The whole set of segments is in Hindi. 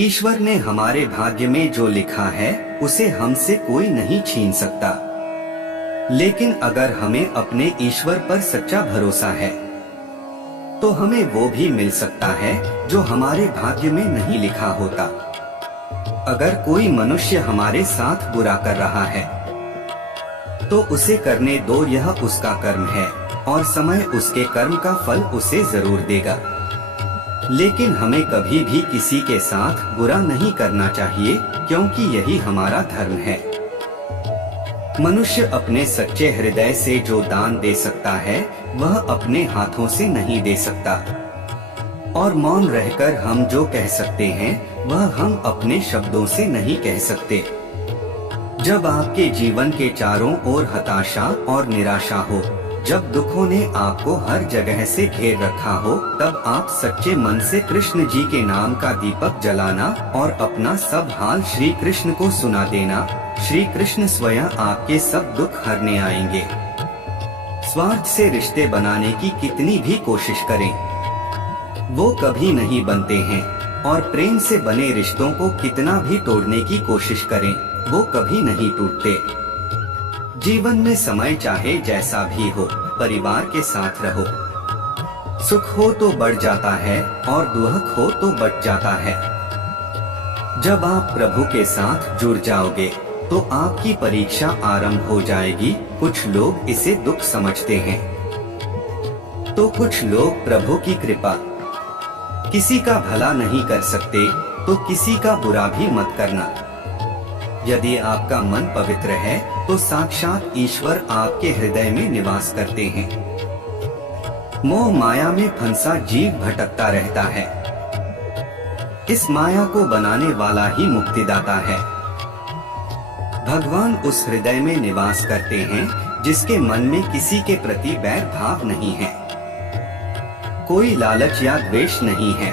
ईश्वर ने हमारे भाग्य में जो लिखा है उसे हमसे कोई नहीं छीन सकता। लेकिन अगर हमें अपने ईश्वर पर सच्चा भरोसा है तो हमें वो भी मिल सकता है जो हमारे भाग्य में नहीं लिखा होता। अगर कोई मनुष्य हमारे साथ बुरा कर रहा है तो उसे करने दो, यह उसका कर्म है और समय उसके कर्म का फल उसे जरूर देगा। लेकिन हमें कभी भी किसी के साथ बुरा नहीं करना चाहिए, क्योंकि यही हमारा धर्म है। मनुष्य अपने सच्चे हृदय से जो दान दे सकता है वह अपने हाथों से नहीं दे सकता, और मौन रहकर हम जो कह सकते हैं वह हम अपने शब्दों से नहीं कह सकते। जब आपके जीवन के चारों ओर हताशा और निराशा हो, जब दुखों ने आपको हर जगह से घेर रखा हो, तब आप सच्चे मन से कृष्ण जी के नाम का दीपक जलाना और अपना सब हाल श्री कृष्ण को सुना देना। श्री कृष्ण स्वयं आपके सब दुख हरने आएंगे। स्वार्थ से रिश्ते बनाने की कितनी भी कोशिश करें, वो कभी नहीं बनते हैं, और प्रेम से बने रिश्तों को कितना भी तोड़ने की कोशिश करें, वो कभी नहीं टूटते। जीवन में समय चाहे जैसा भी हो, परिवार के साथ रहो। सुख हो तो बढ़ जाता है और दुख हो तो बट जाता है। जब आप प्रभु के साथ जुड़ जाओगे तो आपकी परीक्षा आरंभ हो जाएगी। कुछ लोग इसे दुख समझते हैं तो कुछ लोग प्रभु की कृपा। किसी का भला नहीं कर सकते तो किसी का बुरा भी मत करना। यदि आपका मन पवित्र है तो साक्षात ईश्वर आपके हृदय में निवास करते हैं। मोह माया में फंसा जीव भटकता रहता है। इस माया को बनाने वाला ही मुक्तिदाता है। भगवान उस हृदय में निवास करते हैं जिसके मन में किसी के प्रति बैर भाव नहीं है, कोई लालच या द्वेष नहीं है।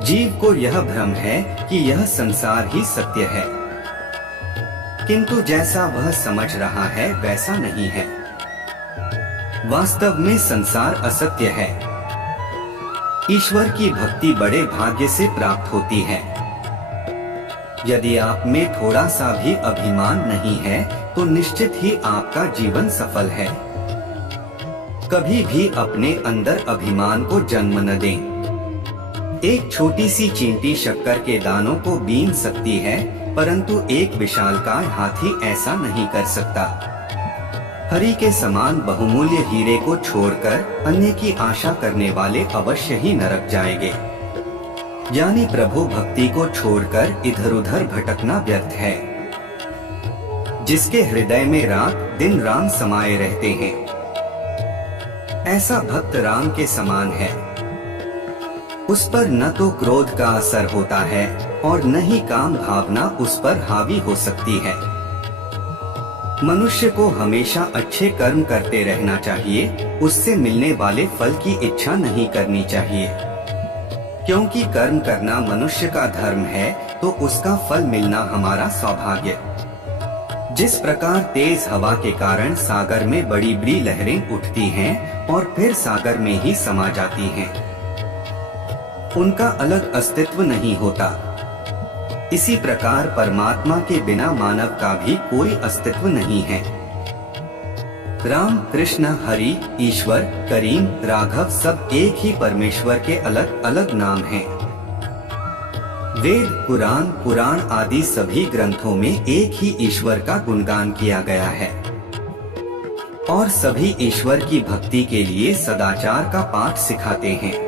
जीव को यह भ्रम है कि यह संसार ही सत्य है, किंतु जैसा वह समझ रहा है वैसा नहीं है। वास्तव में संसार असत्य है। ईश्वर की भक्ति बड़े भाग्य से प्राप्त होती है। यदि आप में थोड़ा सा भी अभिमान नहीं है तो निश्चित ही आपका जीवन सफल है। कभी भी अपने अंदर अभिमान को जन्म न दें। एक छोटी सी चींटी शक्कर के दानों को बीन सकती है, परंतु एक विशालकाय हाथी ऐसा नहीं कर सकता। हरि के समान बहुमूल्य हीरे को छोड़कर अन्य की आशा करने वाले अवश्य ही नरक जाएंगे। यानी प्रभु भक्ति को छोड़कर इधर उधर भटकना व्यर्थ है। जिसके हृदय में रात दिन राम समाये रहते हैं, ऐसा भक्त राम के समान है। उस पर न तो क्रोध का असर होता है और न ही काम भावना उस पर हावी हो सकती है। मनुष्य को हमेशा अच्छे कर्म करते रहना चाहिए, उससे मिलने वाले फल की इच्छा नहीं करनी चाहिए। क्योंकि कर्म करना मनुष्य का धर्म है तो उसका फल मिलना हमारा सौभाग्य। जिस प्रकार तेज हवा के कारण सागर में बड़ी बड़ी लहरें उठती हैं और फिर सागर में ही समा जाती हैं, उनका अलग अस्तित्व नहीं होता। इसी प्रकार परमात्मा के बिना मानव का भी कोई अस्तित्व नहीं है। राम कृष्ण हरि ईश्वर करीम राघव सब एक ही परमेश्वर के अलग अलग नाम हैं। वेद कुरान पुराण आदि सभी ग्रंथों में एक ही ईश्वर का गुणगान किया गया है और सभी ईश्वर की भक्ति के लिए सदाचार का पाठ सिखाते हैं।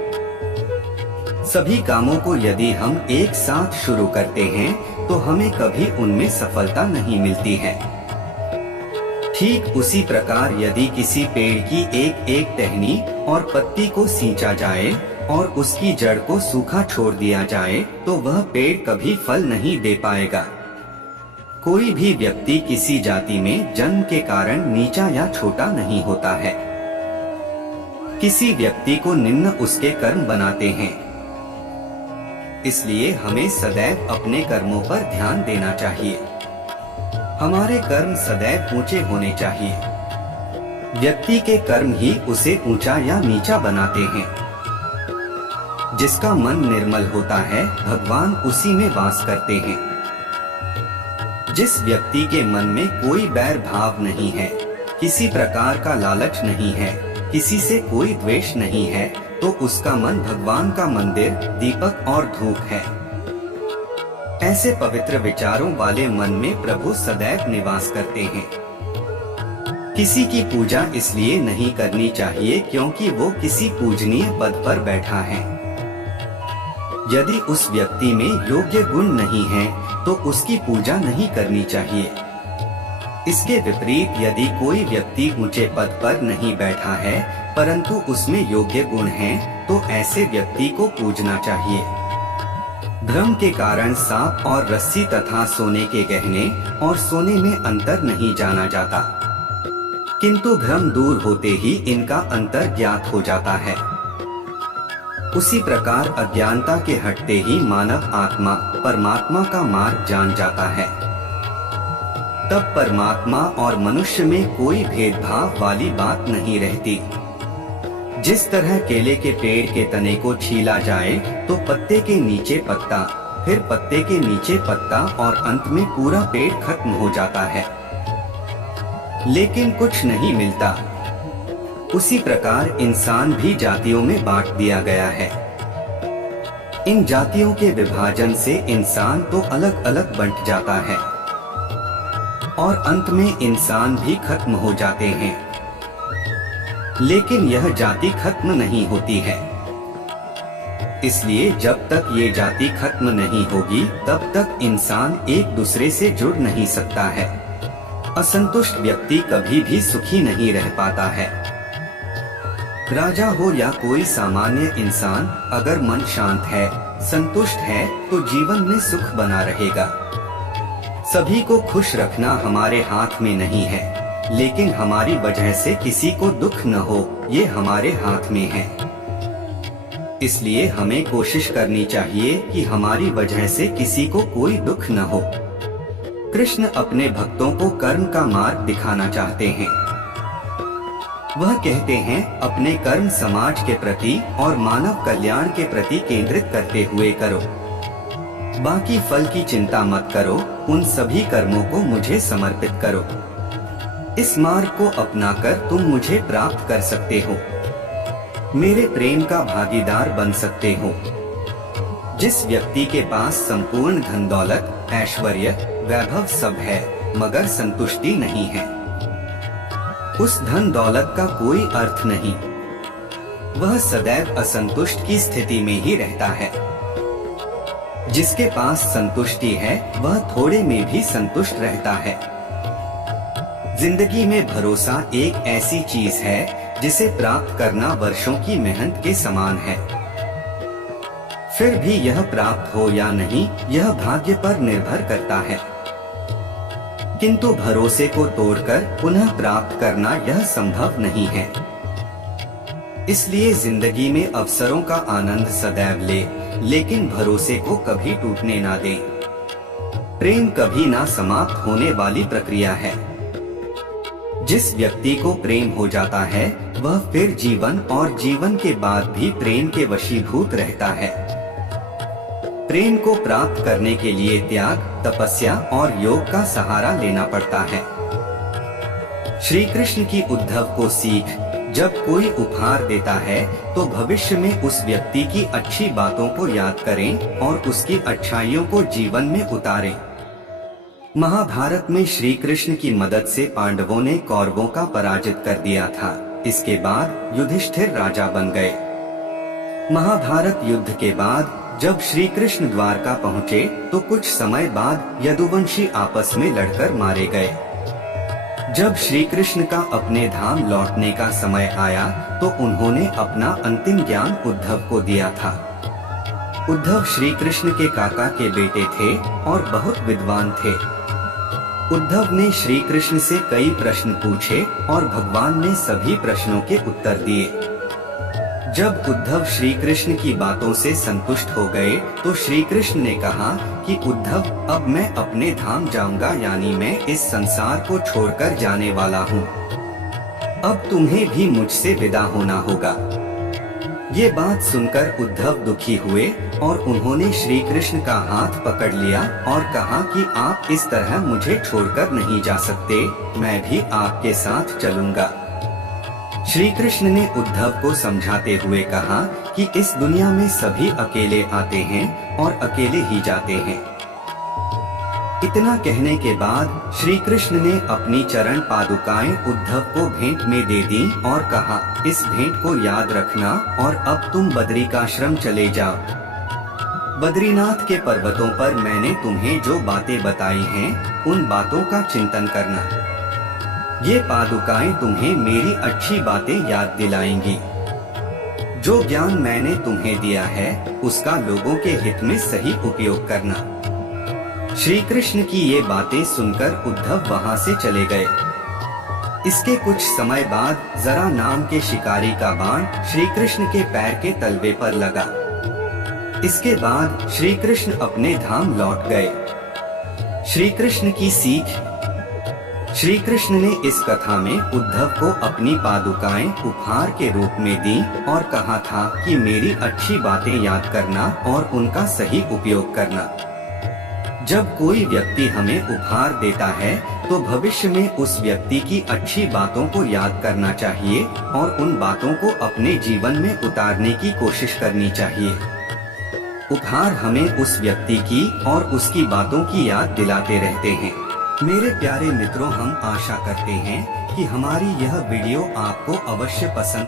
सभी कामों को यदि हम एक साथ शुरू करते हैं तो हमें कभी उनमें सफलता नहीं मिलती है। ठीक उसी प्रकार यदि किसी पेड़ की एक एक टहनी और पत्ती को सींचा जाए और उसकी जड़ को सूखा छोड़ दिया जाए तो वह पेड़ कभी फल नहीं दे पाएगा। कोई भी व्यक्ति किसी जाति में जन्म के कारण नीचा या छोटा नहीं होता है। किसी व्यक्ति को निम्न उसके कर्म बनाते हैं। इसलिए हमें सदैव अपने कर्मों पर ध्यान देना चाहिए। हमारे कर्म सदैव ऊंचे होने चाहिए। व्यक्ति के कर्म ही उसे ऊंचा या नीचा बनाते हैं। जिसका मन निर्मल होता है भगवान उसी में वास करते हैं। जिस व्यक्ति के मन में कोई बैर भाव नहीं है, किसी प्रकार का लालच नहीं है, किसी से कोई द्वेष नहीं है, तो उसका मन भगवान का मंदिर, दीपक और धूप है। ऐसे पवित्र विचारों वाले मन में प्रभु सदैव निवास करते हैं। किसी की पूजा इसलिए नहीं करनी चाहिए क्योंकि वो किसी पूजनीय पद पर बैठा है। यदि उस व्यक्ति में योग्य गुण नहीं है तो उसकी पूजा नहीं करनी चाहिए। इसके विपरीत यदि कोई व्यक्ति ऊंचे पद पर नहीं बैठा है परंतु उसमें योग्य गुण हैं, तो ऐसे व्यक्ति को पूजना चाहिए। भ्रम के कारण सांप और रस्सी तथा सोने के गहने और सोने में अंतर नहीं जाना जाता, किंतु भ्रम दूर होते ही इनका अंतर ज्ञात हो जाता है। उसी प्रकार अज्ञानता के हटते ही मानव आत्मा परमात्मा का मार्ग जान जाता है। तब परमात्मा और मनुष्य में कोई भेदभाव वाली बात नहीं रहती। जिस तरह केले के पेड़ के तने को छीला जाए तो पत्ते के नीचे पत्ता, फिर पत्ते के नीचे पत्ता और अंत में पूरा पेड़ खत्म हो जाता है, लेकिन कुछ नहीं मिलता। उसी प्रकार इंसान भी जातियों में बांट दिया गया है। इन जातियों के विभाजन से इंसान तो अलग अलग बंट जाता है और अंत में इंसान भी खत्म हो जाते हैं, लेकिन यह जाति खत्म नहीं होती है। इसलिए जब तक ये जाति खत्म नहीं होगी तब तक इंसान एक दूसरे से जुड़ नहीं सकता है। असंतुष्ट व्यक्ति कभी भी सुखी नहीं रह पाता है। राजा हो या कोई सामान्य इंसान, अगर मन शांत है, संतुष्ट है तो जीवन में सुख बना रहेगा। सभी को खुश रखना हमारे हाथ में नहीं है, लेकिन हमारी वजह से किसी को दुख न हो ये हमारे हाथ में है। इसलिए हमें कोशिश करनी चाहिए कि हमारी वजह से किसी को कोई दुख न हो। कृष्ण अपने भक्तों को कर्म का मार्ग दिखाना चाहते हैं। वह कहते हैं, अपने कर्म समाज के प्रति और मानव कल्याण के प्रति केंद्रित करते हुए करो। बाकी फल की चिंता मत करो, उन सभी कर्मों को मुझे समर्पित करो। इस मार्ग को अपनाकर तुम मुझे प्राप्त कर सकते हो, मेरे प्रेम का भागीदार बन सकते हो। जिस व्यक्ति के पास संपूर्ण धन दौलत, ऐश्वर्य, वैभव सब है मगर संतुष्टि नहीं है, उस धन दौलत का कोई अर्थ नहीं। वह सदैव असंतुष्ट की स्थिति में ही रहता है। जिसके पास संतुष्टि है वह थोड़े में भी संतुष्ट रहता है। जिंदगी में भरोसा एक ऐसी चीज है जिसे प्राप्त करना वर्षों की मेहनत के समान है। फिर भी यह प्राप्त हो या नहीं यह भाग्य पर निर्भर करता है, किंतु भरोसे को तोड़कर पुनः प्राप्त करना यह संभव नहीं है। इसलिए जिंदगी में अवसरों का आनंद सदैव ले, लेकिन भरोसे को कभी टूटने ना दें। प्रेम कभी ना समाप्त होने वाली प्रक्रिया है। जिस व्यक्ति को प्रेम हो जाता है वह फिर जीवन और जीवन के बाद भी प्रेम के वशीभूत रहता है। प्रेम को प्राप्त करने के लिए त्याग, तपस्या और योग का सहारा लेना पड़ता है। श्री कृष्ण की उद्धव को सीख, जब कोई उपहार देता है तो भविष्य में उस व्यक्ति की अच्छी बातों को याद करें और उसकी अच्छाइयों को जीवन में उतारें। महाभारत में श्री कृष्ण की मदद से पांडवों ने कौरवों का पराजित कर दिया था। इसके बाद युधिष्ठिर राजा बन गए। महाभारत युद्ध के बाद जब श्री कृष्ण द्वारका पहुँचे तो कुछ समय बाद यदुवंशी आपस में लड़कर मारे गए। जब श्री कृष्ण का अपने धाम लौटने का समय आया तो उन्होंने अपना अंतिम ज्ञान उद्धव को दिया था। उद्धव श्री कृष्ण के काका के बेटे थे और बहुत विद्वान थे। उद्धव ने श्री कृष्ण से कई प्रश्न पूछे और भगवान ने सभी प्रश्नों के उत्तर दिए। जब उद्धव श्री कृष्ण की बातों से संतुष्ट हो गए तो श्री कृष्ण ने कहा कि उद्धव, अब मैं अपने धाम जाऊंगा, यानी मैं इस संसार को छोड़कर जाने वाला हूँ। अब तुम्हें भी मुझसे विदा होना होगा। ये बात सुनकर उद्धव दुखी हुए और उन्होंने श्री कृष्ण का हाथ पकड़ लिया और कहा कि आप इस तरह मुझे छोड़कर नहीं जा सकते, मैं भी आपके साथ चलूंगा। श्री कृष्ण ने उद्धव को समझाते हुए कहा कि इस दुनिया में सभी अकेले आते हैं और अकेले ही जाते हैं। इतना कहने के बाद श्री कृष्ण ने अपनी चरण पादुकाएं उद्धव को भेंट में दे दी और कहा, इस भेंट को याद रखना और अब तुम बद्रिकाश्रम चले जाओ। बद्रीनाथ के पर्वतों पर मैंने तुम्हें जो बातें बताई हैं, उन बातों का चिंतन करना। ये पादुकाएं तुम्हें मेरी अच्छी बातें याद दिलाएंगी। जो ज्ञान मैंने तुम्हें दिया है, उसका लोगों के हित में सही उपयोग करना। श्री कृष्ण की ये बातें सुनकर उद्धव वहां से चले गए। इसके कुछ समय बाद जरा नाम के शिकारी का बाण श्री कृष्ण के पैर के तलवे पर लगा। इसके बाद श्री कृष्ण अपने धाम लौट गए। श्री कृष्ण की सीख। श्री कृष्ण ने इस कथा में उद्धव को अपनी पादुकाएं उपहार के रूप में दी और कहा था कि मेरी अच्छी बातें याद करना और उनका सही उपयोग करना। जब कोई व्यक्ति हमें उपहार देता है तो भविष्य में उस व्यक्ति की अच्छी बातों को याद करना चाहिए और उन बातों को अपने जीवन में उतारने की कोशिश करनी चाहिए। उपहार हमें उस व्यक्ति की और उसकी बातों की याद दिलाते रहते हैं। मेरे प्यारे मित्रों, हम आशा करते हैं कि हमारी यह वीडियो आपको अवश्य पसंद